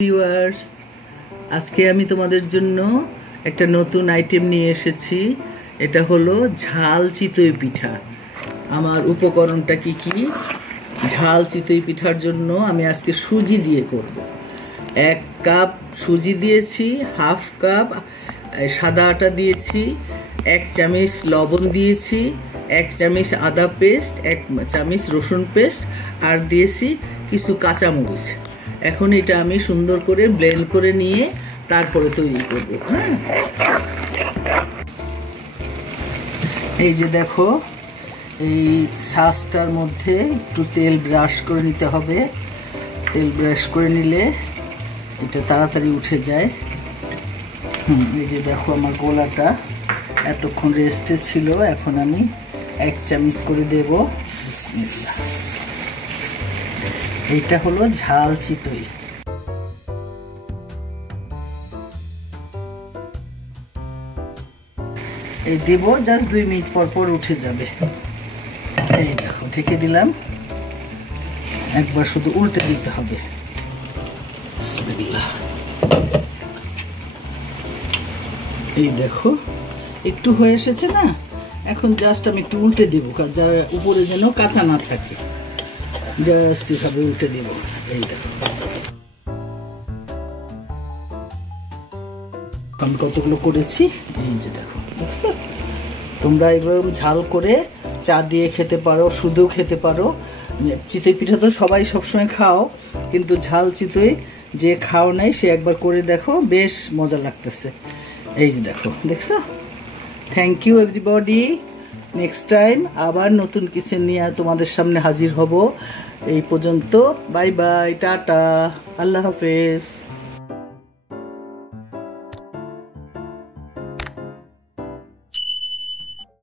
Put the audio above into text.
Viewers, আজকে আমি তোমাদের জন্য একটা নতুন আইটেম নিয়ে এসেছি। এটা হলো ঝাল চিতই পিঠা। আমার উপকরণটা কি কি? ঝাল চিতই পিঠার জন্য আমি আজকে সুজি দিয়ে করব। 1 কাপ সুজি দিয়েছি, হাফ কাপ সাদা আটা দিয়েছি, 1 চামচ লবণ দিয়েছি, 1 চামচ আদা পেস্ট, 1 চামচ রসুন পেস্ট, আর দিয়েছি কিছু কাঁচামরিচ। এখন এটা আমি সুন্দর করে ব্লেন্ড করে নিয়ে তারপরে তৈরি করব। হ্যাঁ, এই যে দেখো, এই সসটার মধ্যে একটু তেল ব্রাশ করে নিতে হবে। তেল ব্রাশ করে নিলে এটা তাড়াতাড়ি উঠে যায়। এই যে দেখো, আমার গোলাটা এতক্ষণ রেস্টে ছিল, এখন আমি 1 চামচ করে দেব। বিসমিল্লাহ। এইটা হলো ঝাল চিতই। এই দেব, জাস্ট 2 মিনিট পর পর উঠে যাবে। এই দেখো, ঢেকে দিলাম। একবার শুধু উল্টে দিতে হবে। বিসমিল্লাহ। এই দেখো, একটু হয়ে এসেছে না? এখন জাস্ট আমি একটু উল্টে দেব, যার উপরে যেন কাঁচা না থাকে। জাস্ট এভাবে উল্টে দেব। এই দেখো, আমি কতগুলো করেছি। এই যে দেখো, দেখছো? তোমরা এরকম ঝাল করে চা দিয়ে খেতে পারো, শুধু খেতে পারো। চিতই পিঠা তো সবাই সবসময় খাও, কিন্তু ঝাল চিতই যে খাও নাই সে একবার করে দেখো, বেশ মজা লাগতেছে। এই যে দেখো, দেখছো? Thank you everybody. Next time আবার নতুন কিচেন নিয়ে তোমাদের সামনে হাজির হব। এই পর্যন্ত বাই বাই, টাটা, আল্লাহ হাফেজ।